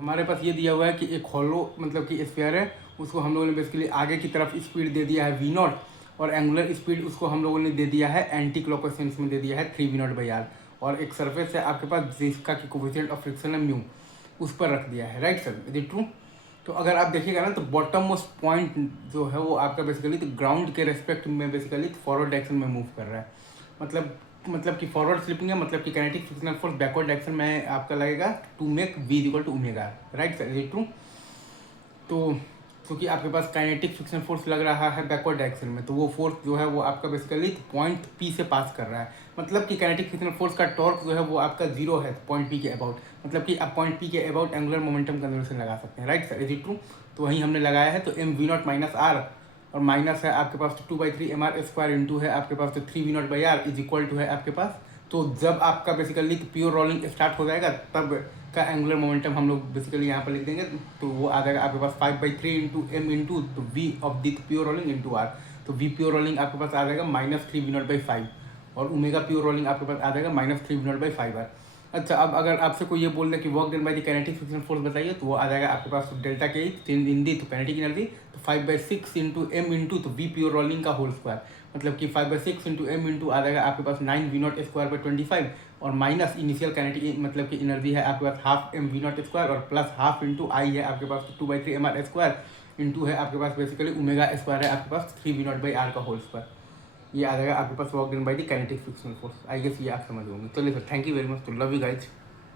हमारे पास ये दिया हुआ है कि एक हॉलो मतलब कि स्फीयर है, उसको हम लोगों ने बेसिकली आगे की तरफ स्पीड दे दिया है वी नॉट, और एंगुलर स्पीड उसको हम लोगों ने दे दिया है एंटी क्लॉकवाइज सेंस में दे दिया है 3 वी नॉट बाई आर, और एक सरफेस है आपके पास जिसका कि कोफिशिएंट ऑफ फ्रिक्शन है म्यू, उस पर रख दिया है। Right sir, is it true? तो अगर आप देखिएगा ना तो बॉटम मोस्ट पॉइंट जो है वो आपका बेसिकली तो ग्राउंड के रेस्पेक्ट में बेसिकली फॉरवर्ड डायरेक्शन में मूव कर रहा है। मतलब कि फॉरवर्ड स्लिपिंग है, मतलब कि kinetic frictional force backward direction में आपका लगेगा to make v equal to omega. Right sir, is it true? तो क्योंकि आपके पास काइनेटिक फ्रिक्शन फोर्स लग रहा है बैकवर्ड डायरेक्शन में, तो वो फोर्स जो है वो आपका बेसिकली पॉइंट पी से पास कर रहा है। मतलब कि काइनेटिक फ्रिक्शन फोर्स का टॉर्क जो है वो आपका जीरो है पॉइंट पी के अबाउट, मतलब कि आप पॉइंट पी के अबाउट एंगुलर मोमेंटम कंजर्वेशन लगा सकते हैं। Right sir, is it true? तो वहीं हमने लगाया है, तो m we naught minus r, और माइनस है आपके पास तो 2/3 एम आर स्क्वायर इंटू है आपके पास तो 3 we not by r is equal to है आपके पास। तो जब आपका बेसिकली प्योर रोलिंग स्टार्ट हो जाएगा तब का एंगुलर मोमेंटम हम लोग बेसिकली यहाँ पर लिख देंगे, तो वो आ जाएगा आपके पास 5/3 इंटू एम इंटू तो v of the pure rolling into r, तो वी प्योर रोलिंग आपके पास आ जाएगा -3 वी नॉट बाई 5, और ओमेगा प्योर रोलिंग आपके पास आ जाएगा -3 वी नॉट बाई 5 आर। अच्छा, अब अगर आपसे कोई ये बोल दे कि work done by the kinetic friction force बताइए, तो वो आ जाएगा आपके पास डेल्टा के चेंज इन दी तो काइनेटिक एनर्जी, तो 5/6 इंटू एम इंटू तो वी प्योर रोलिंग का होल स्क्वायर, मतलब कि 5/6 इंटू एम इंटू आ जाएगा आपके पास 9 वी नॉट स्क्वायर बाई 25, और माइनस इनिशियल काइनेटिक मतलब कि एनर्जी है आपके पास half M we not square, और प्लस हाफ इंटू आई है आपके पास 2/3 एम आर स्क्वायर इंटू है आपके पास बेसिकली ओमेगा स्क्वायर है आपके पास 3 वी नॉट बाई आर का होल स्क्वायर। ये आ जाएगा आपके पास work done by the kinetic frictional force. I guess ये आप समझ होंगे। चलिए sir, thank you very much, तो लव यू गाइज।